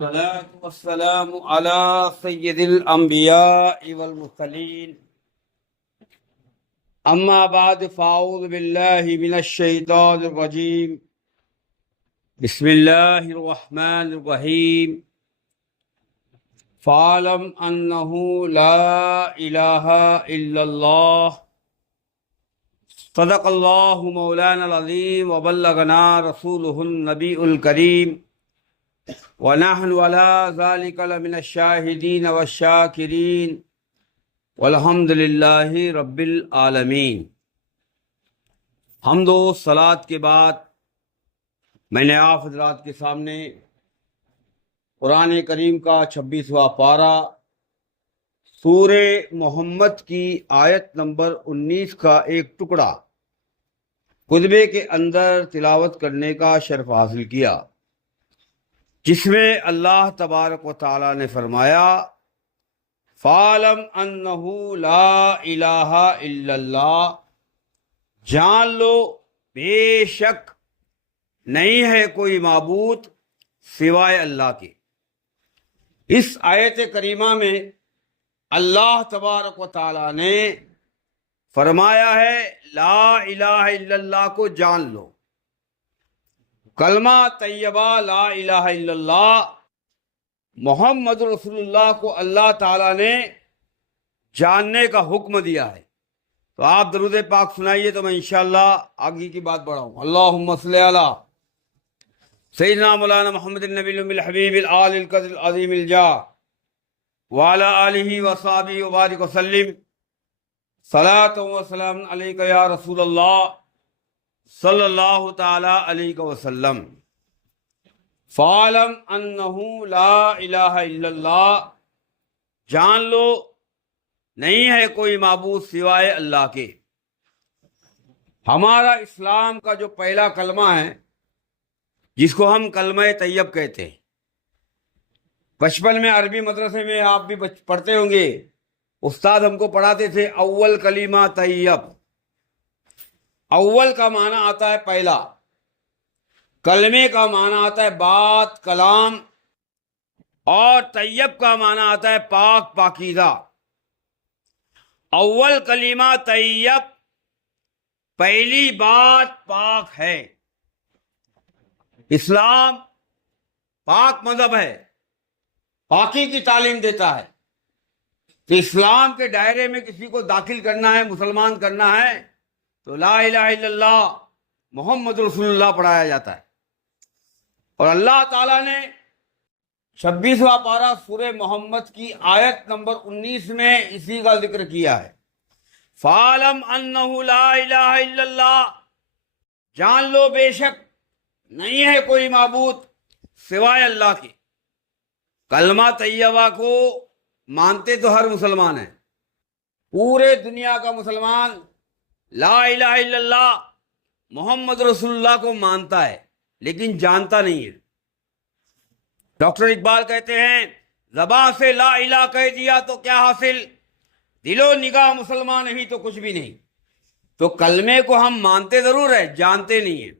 والصلاة والسلام على سيد الأنبياء والمرسلين أما بعد فأعوذ بالله من الشيطان الرجيم بسم الله الرحمن الرحيم فاعلم أنه لا إله إلا الله صدق الله مولانا العظيم وبلغنا رسوله النبي الكريم ونحن على ذلك لمن الشاهدين والشاكرين والحمد للہ رب العالمین۔ حمد و صلات کے بعد میں نے آپ حضرات کے سامنے قرآن کریم کا 26واں پارہ سورہ محمد کی آیت نمبر 19 کا ایک ٹکڑا خطبے کے اندر تلاوت کرنے کا شرف حاصل کیا، جس میں اللہ تبارک و تعالی نے فرمایا فَعَلَمْ أَنَّهُ لَا إِلَٰهَ إِلَّا اللَّهُ، جان لو بے شک نہیں ہے کوئی معبود سوائے اللہ کے۔ اس آیت کریمہ میں اللہ تبارک و تعالی نے فرمایا ہے لا الہ الا اللہ کو جان لو۔ کلمہ طیبہ لا الہ الا اللہ محمد رسول اللہ کو اللہ تعالیٰ نے جاننے کا حکم دیا ہے۔ تو آپ درود پاک سنائیے تو میں انشاءاللہ آگے کی بات بڑھاؤں۔ اللہم صلی علی سیدنا مولانا محمد النبی الحبیب الآل القدر العظیم الجاہ وعلی آلہ وصحبہ وبارک وسلم صلاۃ و سلام علیک یا رسول اللہ صلی اللہ تعالی علیہ وسلم۔ فَعَلَمْ أَنَّهُ لَا إِلَٰهَ إِلَّا اللَّهُ، جان لو نہیں ہے کوئی معبود سوائے اللہ کے۔ ہمارا اسلام کا جو پہلا کلمہ ہے جس کو ہم کلمہ طیب کہتے ہیں، بچپن میں عربی مدرسے میں آپ بھی پڑھتے ہوں گے، استاد ہم کو پڑھاتے تھے اول کلمہ طیب۔ اول کا معنی آتا ہے پہلا، کلمے کا معنی آتا ہے بات کلام، اور طیب کا معنی آتا ہے پاک پاکیزہ۔ اول کلمہ طیب، پہلی بات پاک ہے۔ اسلام پاک مذہب ہے، پاکی کی تعلیم دیتا ہے۔ تو اسلام کے دائرے میں کسی کو داخل کرنا ہے، مسلمان کرنا ہے، تو لا الہ الا اللہ محمد رسول اللہ پڑھایا جاتا ہے۔ اور اللہ تعالیٰ نے 26واں پارہ سورہ محمد کی آیت نمبر 19 میں اسی کا ذکر کیا ہے۔ فَعَلَمْ أَنَّهُ لَا إِلَٰهَ إِلَّا اللَّهُ، جان لو بے شک نہیں ہے کوئی معبود سوائے اللہ کے۔ کلمہ طیبہ کو مانتے تو ہر مسلمان ہے، پورے دنیا کا مسلمان لا الہ الا اللہ محمد رسول اللہ کو مانتا ہے، لیکن جانتا نہیں ہے۔ ڈاکٹر اقبال کہتے ہیں زبان سے لا الہ کہہ دیا تو کیا حاصل، دل و نگاہ مسلمان نہیں تو کچھ بھی نہیں۔ تو کلمے کو ہم مانتے ضرور ہے، جانتے نہیں ہیں۔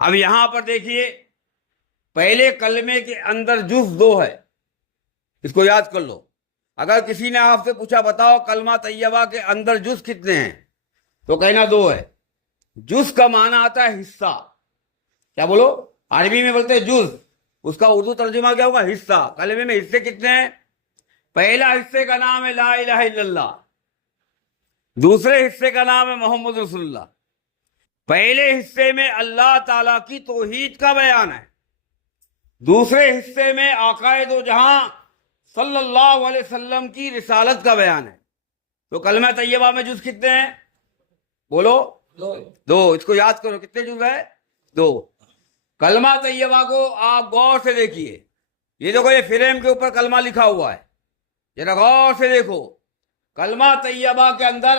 اب یہاں پر دیکھیے، پہلے کلمے کے اندر جز 2 ہے، اس کو یاد کر لو۔ اگر کسی نے آپ سے پوچھا بتاؤ کلمہ طیبہ کے اندر جز کتنے ہیں، تو کہنا 2 ہے۔ جز کا معنی آتا ہے حصہ، کیا بولو، عربی میں بولتے ہیں جز، اس کا اردو ترجمہ کیا ہوگا، حصہ۔ کلمے میں حصے کتنے ہیں؟ پہلا حصے کا نام ہے لا الہ الا اللہ، دوسرے حصے کا نام ہے محمد رسول اللہ۔ پہلے حصے میں اللہ تعالیٰ کی توحید کا بیان ہے، دوسرے حصے میں آقا دو جہاں صلی اللہ علیہ وسلم کی رسالت کا بیان ہے۔ تو کلمہ طیبہ میں جز کتنے ہیں، بولو، 2۔ اس کو یاد کرو، کتنے جز ہے، 2۔ کلمہ طیبہ کو آپ غور سے دیکھیے، یہ دیکھو، یہ فریم کے اوپر کلمہ لکھا ہوا ہے، ذرا غور سے دیکھو۔ کلمہ طیبہ کے اندر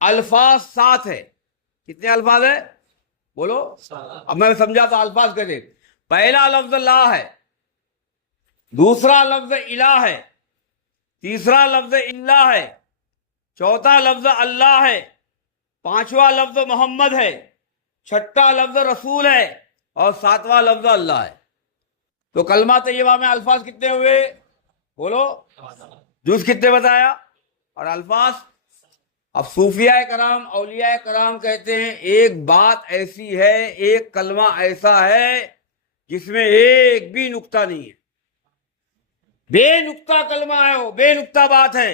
الفاظ 7 ہے۔ کتنے الفاظ ہے، بولو، اب میں سمجھا تو الفاظ کہتے ہیں۔ پہلا لفظ لا ہے، دوسرا لفظ الہ ہے، تیسرا لفظ الا ہے، چوتھا لفظ اللہ ہے، پانچواں لفظ محمد ہے، چھٹا لفظ رسول ہے، اور 7واں لفظ اللہ ہے۔ تو کلمہ طیبہ میں الفاظ کتنے ہوئے؟ بولو، جز کتنے بتایا؟ اور الفاظ؟ اب صوفیاء کرام، اولیاء کرام کہتے ہیں ایک بات ایسی ہے، ایک کلمہ ایسا ہے جس میں ایک بھی نقطہ نہیں ہے، بے نقطہ کلمہ ہے، وہ بے نقطہ بات ہے،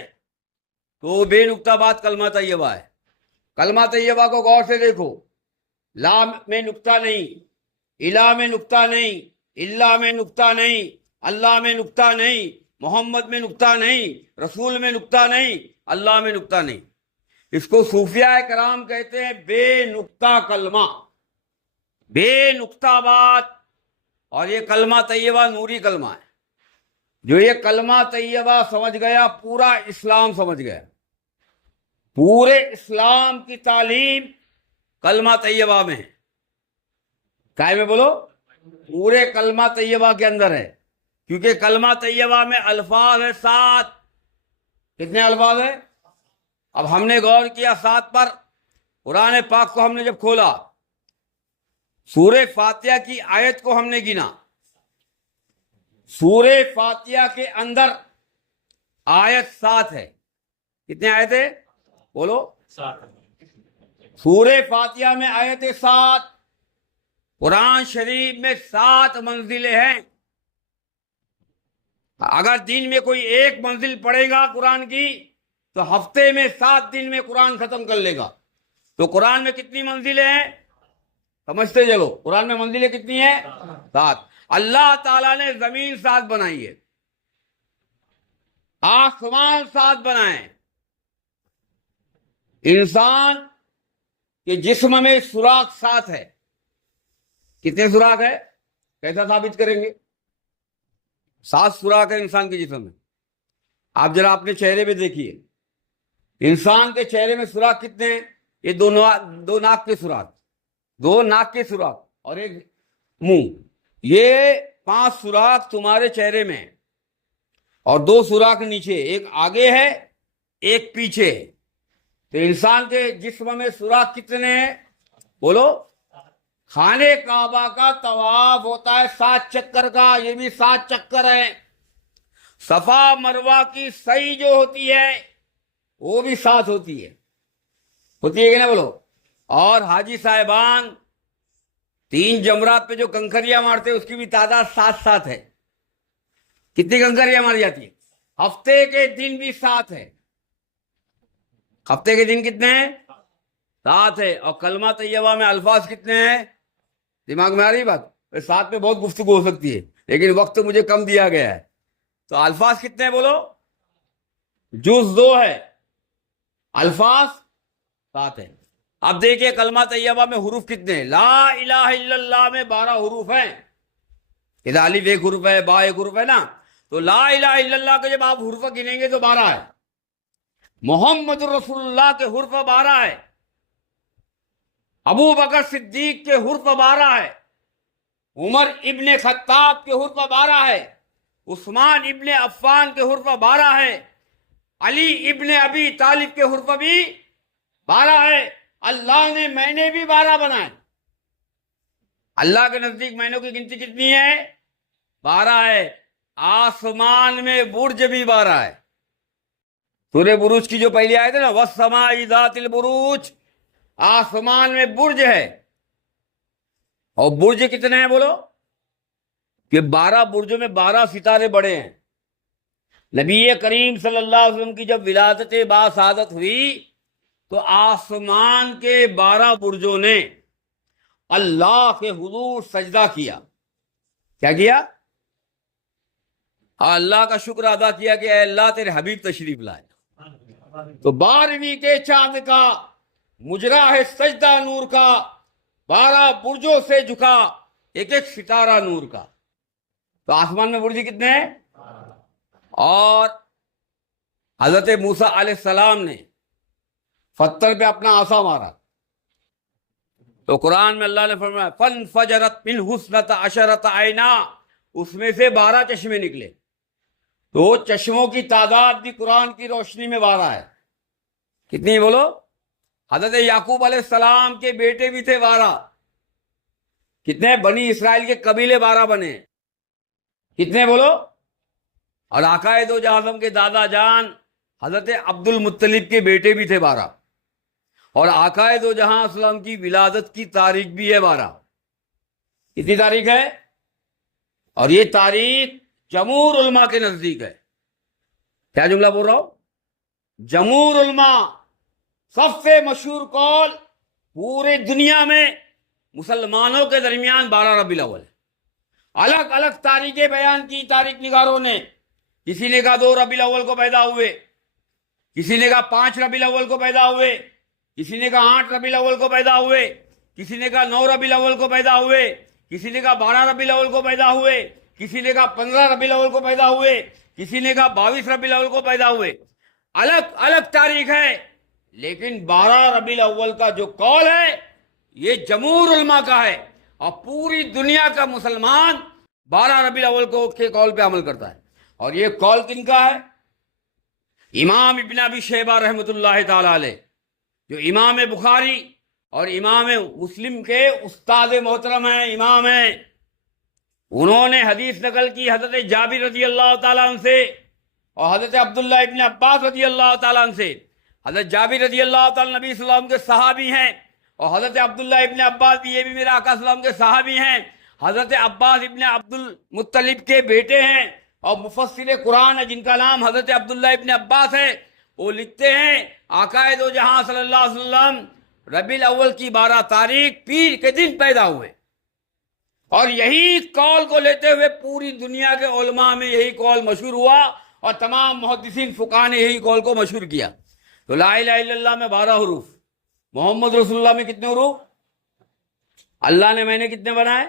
تو وہ بے نقطہ بات کلمہ طیبہ ہے۔ کلمہ طیبہ کو غور سے دیکھو، لا میں نقطہ نہیں، الہ میں نقطہ نہیں، اللہ میں نقطہ نہیں، اللہ میں نقطہ نہیں، محمد میں نقطہ نہیں، رسول میں نقطہ نہیں، اللہ میں نقطہ نہیں۔ اس کو صوفیاء کرام کہتے ہیں بے نقطہ کلمہ، بے نقطہ بات۔ اور یہ کلمہ طیبہ نوری کلمہ ہے، جو یہ کلمہ طیبہ سمجھ گیا پورا اسلام سمجھ گیا۔ پورے اسلام کی تعلیم کلمہ طیبہ میں ہے۔ کائے میں بولو؟ پورے کلمہ طیبہ کے اندر ہے، کیونکہ کلمہ طیبہ میں الفاظ ہے 7۔ کتنے الفاظ ہیں؟ اب ہم نے غور کیا 7 پر۔ قرآن پاک کو ہم نے جب کھولا، سورہ فاتحہ کی آیت کو ہم نے گنا، سورہ فاتحہ کے اندر آیت 7 ہے۔ کتنے آیت ہے؟ بولو، 7۔ سورہ فاتحہ میں آیت 7۔ قرآن شریف میں 7 منزلیں ہیں۔ اگر دن میں کوئی ایک منزل پڑھے گا قرآن کی تو ہفتے میں 7 دن میں قرآن ختم کر لے گا۔ تو قرآن میں کتنی منزلیں ہیں؟ سمجھتے چلو، قرآن میں منزلیں کتنی ہیں؟ 7۔ اللہ تعالیٰ نے زمین 7 بنائی ہے، آسمان 7 بنائے، انسان کے جسم میں سوراخ 7 ہے۔ کتنے سوراخ ہے؟ کیسا ثابت کریں گے؟ 7 سوراخ ہے انسان کے جسم میں۔ آپ ذرا اپنے چہرے پہ دیکھیے، انسان کے چہرے میں سوراخ کتنے ہیں؟ یہ دو ناک کے سوراخ، 2 ناک کے سوراخ اور ایک منہ، یہ 5 سوراخ تمہارے چہرے میں ہیں، اور 2 سوراخ نیچے، ایک آگے ہے ایک پیچھے ہے۔ تو انسان کے جسم میں سوراخ کتنے ہیں؟ بولو۔ خانے کعبہ کا طواف ہوتا ہے 7 چکر کا، یہ بھی 7 چکر ہے۔ صفا مروہ کی سعی جو ہوتی ہے وہ بھی 7 ہوتی ہے کہ نا؟ بولو۔ اور حاجی صاحبان 3 جمرات پہ جو کنکریاں مارتے ہیں اس کی بھی تعداد 7 ہے۔ کتنی کنکریاں ماری جاتی ہیں؟ ہفتے کے دن بھی 7 ہے۔ ہفتے کے دن کتنے ہیں؟ 7 ہے۔ اور کلمہ طیبہ میں الفاظ کتنے ہیں؟ دماغ میں آ رہی بات؟ 7 میں بہت گفتگو ہو سکتی ہے، لیکن وقت مجھے کم دیا گیا ہے۔ تو الفاظ کتنے ہیں بولو؟ جز 2 ہے، الفاظ 7 ہے۔ اب دیکھیں کلمہ طیبہ میں حروف کتنے ہیں؟ لا الہ الا اللہ میں 12 حروف ہیں۔ ادھر الف ایک حرف ہے، با ایک حرف ہے نا، تو لا الہ الا اللہ کے جب آپ حروف گنیں گے تو 12 ہے۔ محمد رسول اللہ کے حرف 12 ہے، ابو بکر صدیق کے حرف 12 ہے، عمر ابن خطاب کے حرف 12 ہے، عثمان ابن عفان کے حرف 12 ہے، علی ابن ابی طالب کے حرف بھی 12 ہے۔ اللہ نے مہینے بھی 12 بنائے۔ اللہ کے نزدیک مہینوں کی گنتی کتنی ہے؟ 12 ہے۔ آسمان میں برج بھی 12 ہے۔ سورہ بروج کی جو پہلی آیت ہے نا، وَالسَّمَاءِ ذَاتِ الْبُرُوجِ، آسمان میں برج ہے۔ اور برج کتنے ہیں بولو؟ کہ 12 برجوں میں 12 ستارے بڑے ہیں۔ نبی کریم صلی اللہ علیہ وسلم کی جب ولادت باسعادت ہوئی تو آسمان کے 12 برجوں نے اللہ کے حضور سجدہ کیا۔ کیا کیا؟ اللہ کا شکر ادا کیا کہ اے اللہ تیرے حبیب تشریف لائے۔ تو 12ویں کے چاند کا مجرا ہے سجدہ نور کا، 12 برجوں سے جھکا ایک ایک ستارہ نور کا۔ تو آسمان میں برج کتنے ہیں؟ اور حضرت موسیٰ علیہ السلام نے پتھر پہ اپنا عصا مارا تو قرآن میں اللہ نے فرمایا فَانْفَجَرَتْ مِنْهُ اثْنَتَ عَشَرَةَ عَيْنًا، اس میں سے 12 چشمے نکلے۔ تو چشموں کی تعداد بھی قرآن کی روشنی میں 12 ہے۔ کتنی بولو؟ حضرت یعقوب علیہ السلام کے بیٹے بھی تھے 12۔ کتنے؟ بنی اسرائیل کے قبیلے 12 بنے۔ کتنے بولو؟ اور آقا دو جہاں اعظم کے دادا جان حضرت عبد المطلب کے بیٹے بھی تھے 12، اور آقا دو جہاں اسلام کی ولادت کی تاریخ بھی ہے 12۔ کتنی تاریخ ہے؟ اور یہ تاریخ جمہور علماء کے نزدیک ہے۔ کیا جملہ بول رہا ہوں؟ جمہور علماء، سب سے مشہور قول پورے دنیا میں مسلمانوں کے درمیان 12 ربیع الاول ہے۔ الگ الگ تاریخیں بیان کی تاریخ نگاروں نے، کسی نے کہا 2 ربیع الاول کو پیدا ہوئے، کسی نے کہا 5 ربیع الاول کو پیدا ہوئے، کسی نے کہا 8 ربیع الاول کو پیدا ہوئے، کسی نے کہا 9 ربیع الاول کو پیدا ہوئے، کسی نے کہا 12 ربیع الاول کو پیدا ہوئے، کسی نے کہا 15 ربیع الاول کو پیدا ہوئے، کسی نے کہا 22 ربیع الاول کو پیدا ہوئے۔ الگ الگ تاریخ ہے، لیکن 12 ربیع الاول کا جو قول ہے یہ جمہور علماء کا ہے، اور پوری دنیا کا مسلمان 12 ربیع الاول کو کے قول پہ عمل کرتا ہے۔ اور یہ قول کن کا ہے؟ امام ابن ابی شیبہ رحمۃ اللہ تعالی علیہ، جو امام بخاری اور امام مسلم کے استاد محترم ہیں، امام ہیں۔ انہوں نے حدیث نقل کی حضرت جابر رضی اللہ تعالیٰ عنہ سے اور حضرت عبداللہ ابن عباس رضی اللہ تعالیٰ عنہ سے۔ حضرت جابر رضی اللہ تعالیٰ نبی صلی اللہ علیہ وسلم کے صحابی ہیں، اور حضرت عبداللہ ابن عباس بھی، یہ بھی میرے آقا صلی اللہ علیہ وسلم کے صحابی ہیں۔ حضرت عباس ابن عبد المطلب کے بیٹے ہیں اور مفسر قرآن ہے، جن کا نام حضرت عبداللہ ابن عباس ہے۔ وہ لکھتے ہیں آقا دو جہاں صلی اللہ علیہ وسلم ربیع الاول کی 12 تاریخ پیر کے دن پیدا ہوئے، اور یہی قول کو لیتے ہوئے پوری دنیا کے علماء میں یہی قول مشہور ہوا، اور تمام محدثین فقہاء نے یہی قول کو مشہور کیا۔ تو لا الہ الا اللہ میں 12 حروف، محمد رسول اللہ میں کتنے حروف؟ اللہ نے میں نے کتنے بنائے؟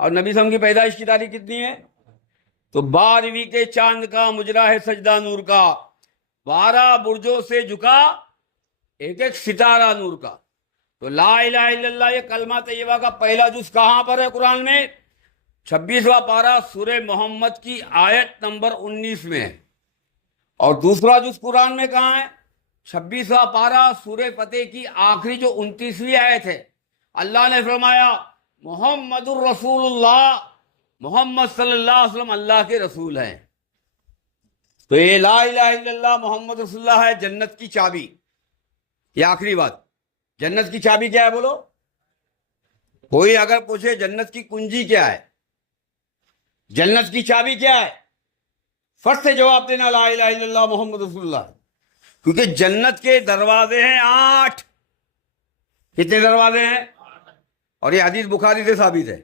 اور نبی صلی اللہ علیہ وسلم کی پیدائش کی تاریخ کتنی ہے؟ تو 12ویں کے چاند کا مجرا ہے سجدہ نور کا، 12 برجوں سے جھکا ایک ایک ستارہ نور کا۔ تو لا الہ الا اللہ یہ کلمہ طیبہ کا پہلا جز کہاں پر ہے قرآن میں؟ 26واں پارہ سورہ محمد کی آیت نمبر 19 میں ہے۔ اور دوسرا جز قرآن میں کہاں ہے؟ 26واں پارہ سورہ فتح کی آخری جو 29ویں آیت ہے۔ اللہ نے فرمایا محمد الرسول اللہ، محمد صلی اللہ علیہ وسلم اللہ کے رسول ہیں۔ تو یہ لا الہ الا اللہ محمد رسول اللہ ہے جنت کی چابی۔ یہ آخری بات، جنت کی چابی کیا ہے بولو؟ کوئی اگر پوچھے جنت کی کنجی کیا ہے، جنت کی چابی کیا ہے، فٹ سے جواب دینا لا الہ الا اللہ محمد رسول اللہ، کیونکہ جنت کے دروازے ہیں 8۔ کتنے دروازے ہیں؟ اور یہ حدیث بخاری سے ثابت ہے۔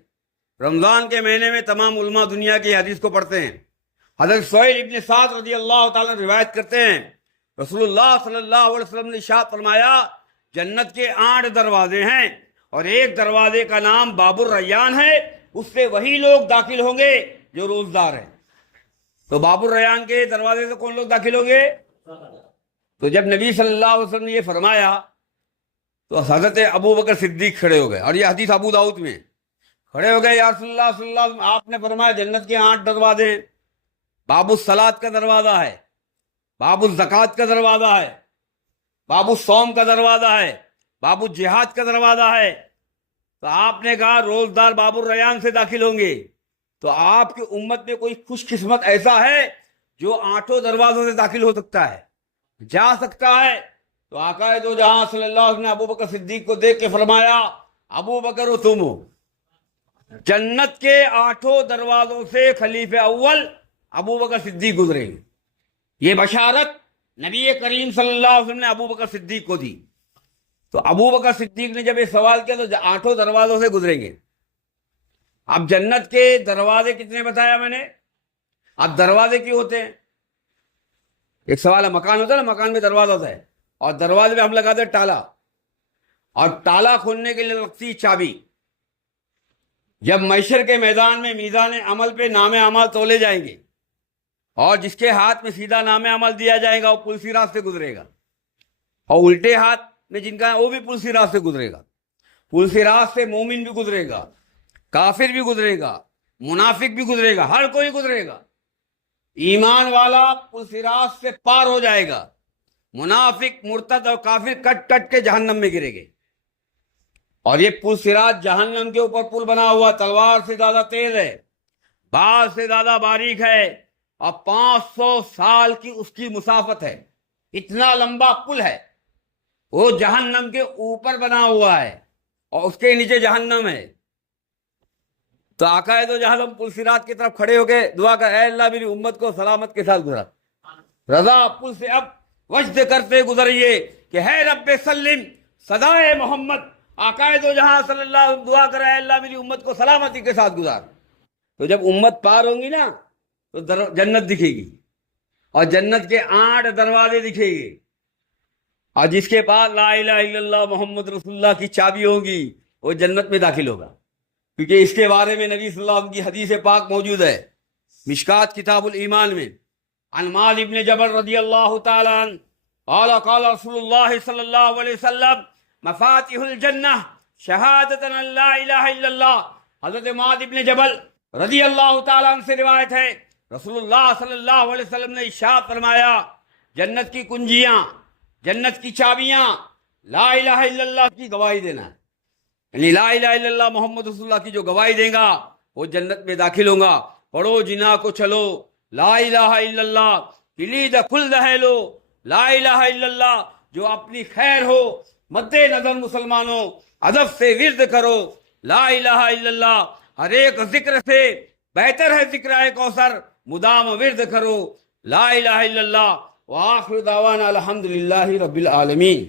رمضان کے مہینے میں تمام علماء دنیا کی حدیث کو پڑھتے ہیں۔ حضرت سہیل ابن سعد رضی اللہ تعالیٰ روایت کرتے ہیں، رسول اللہ صلی اللہ علیہ وسلم نے ارشاد فرمایا جنت کے 8 دروازے ہیں، اور ایک دروازے کا نام باب الریان ہے، اس سے وہی لوگ داخل ہوں گے جو روزدار ہیں۔ تو باب الریان کے دروازے سے کون لوگ داخل ہوں گے؟ تو جب نبی صلی اللہ علیہ وسلم نے یہ فرمایا تو حضرت ابو بکر صدیق کھڑے ہو گئے، اور یہ حدیث ابو داؤد میں کھڑے ہو گئے، یا رسول اللہ صلی اللہ علیہ وسلم آپ نے فرمایا جنت کے 8 دروازے ہیں، باب الصلاۃ کا دروازہ ہے، باب الزکوٰۃ کا دروازہ ہے، باب الصوم کا دروازہ ہے، باب الجہاد کا دروازہ ہے۔ تو آپ نے کہا روزدار باب الریان سے داخل ہوں گے۔ تو آپ کی امت میں کوئی خوش قسمت ایسا ہے جو 8 دروازوں سے داخل ہو سکتا ہے، جا سکتا ہے؟ تو آقا دو جہاں صلی اللہ علیہ وسلم نے ابو بکر صدیق کو دیکھ کے فرمایا ابو بکر و تم جنت کے 8 دروازوں سے خلیفہ اول ابو بکر صدیق گزریں گے۔ یہ بشارت نبی کریم صلی اللہ علیہ وسلم نے ابو بکر صدیق کو دی۔ تو ابو بکر صدیق نے جب یہ سوال کیا تو 8 دروازوں سے گزریں گے۔ اب جنت کے دروازے کتنے بتایا میں نے؟ اب دروازے کیوں ہوتے ہیں؟ ایک سوال ہے، مکان ہوتا ہے نا، مکان میں دروازہ ہوتا ہے، اور دروازے میں ہم لگاتے ہیں تالا، اور تالا کھولنے کے لیے لگتی چابی۔ جب محشر کے میدان میں میزان عمل پہ نام اعمال تولے جائیں گے، اور جس کے ہاتھ میں سیدھا نام عمل دیا جائے گا وہ پل صراط سے گزرے گا، اور الٹے ہاتھ میں جن کا ہے وہ بھی پل صراط سے گزرے گا۔ پل صراط سے مومن بھی گزرے گا، کافر بھی گزرے گا، منافق بھی گزرے گا، ہر کوئی گزرے گا۔ ایمان والا پل صراط سے پار ہو جائے گا، منافق مرتد اور کافر کٹ کٹ کے جہنم میں گرے گے۔ اور یہ پل صراط جہنم کے اوپر پل بنا ہوا تلوار سے زیادہ تیز ہے، بال سے زیادہ باریک ہے اور 500 سال کی اس کی مسافت ہے، اتنا لمبا پل ہے، وہ جہنم کے اوپر بنا ہوا ہے اور اس کے نیچے جہنم ہے۔ تو آقا دو جہنم پل صراط کی طرف کھڑے ہو کے دعا کر، اے اللہ میری امت کو سلامت کے ساتھ گزرا۔ رضا پل سے اب وجد کرتے گزریے کہ ہے رب سلم صدائے محمد، آقا دو جہاں صلی اللہ علیہ وسلم دعا کر، اے اللہ میری امت کو سلامتی کے ساتھ گزار۔ تو جب امت پار ہوں گی نا تو جنت دکھے گی، اور جنت کے 8 دروازے دکھے گی، اور جس کے پاس لا الہ الا اللہ محمد رسول اللہ کی چابی ہوگی وہ جنت میں داخل ہوگا، کیونکہ اس کے بارے میں نبی صلی اللہ علیہ وسلم کی حدیث پاک موجود ہے مشکات کتاب الایمان میں، عن معاذ بن جبل رضی اللہ تعالی عنہ قال قال رسول اللہ صلی اللہ علیہ وسلم مفاتیح الجنہ شہادت ان لا الہ الا اللہ۔ حضرت معاذ بن جبل رضی اللہ تعالی عنہ سے روایت ہے، رسول اللہ صلی اللہ علیہ وسلم نے ارشاد فرمایا، جنت کی کنجیاں، جنت کی چابیاں لا الہ الا اللہ کی گواہی دینا ہے، یعنی لا الہ الا اللہ محمد رسول اللہ کی جو گواہی دے گا وہ جنت میں داخل ہوگا۔ پڑھو جنا کو چلو، لا الہ الا اللہ کلید کھل دہلو، لا الہ الا اللہ جو اپنی خیر ہو مد نظر مسلمانوں ادب سے ورد کرو، لا الہ الا اللہ ہر ایک ذکر سے بہتر ہے ذکر کوثر، مدام ورد کرو لا الہ الا اللہ۔ وآخر دعوانا الحمدللہ رب العالمین۔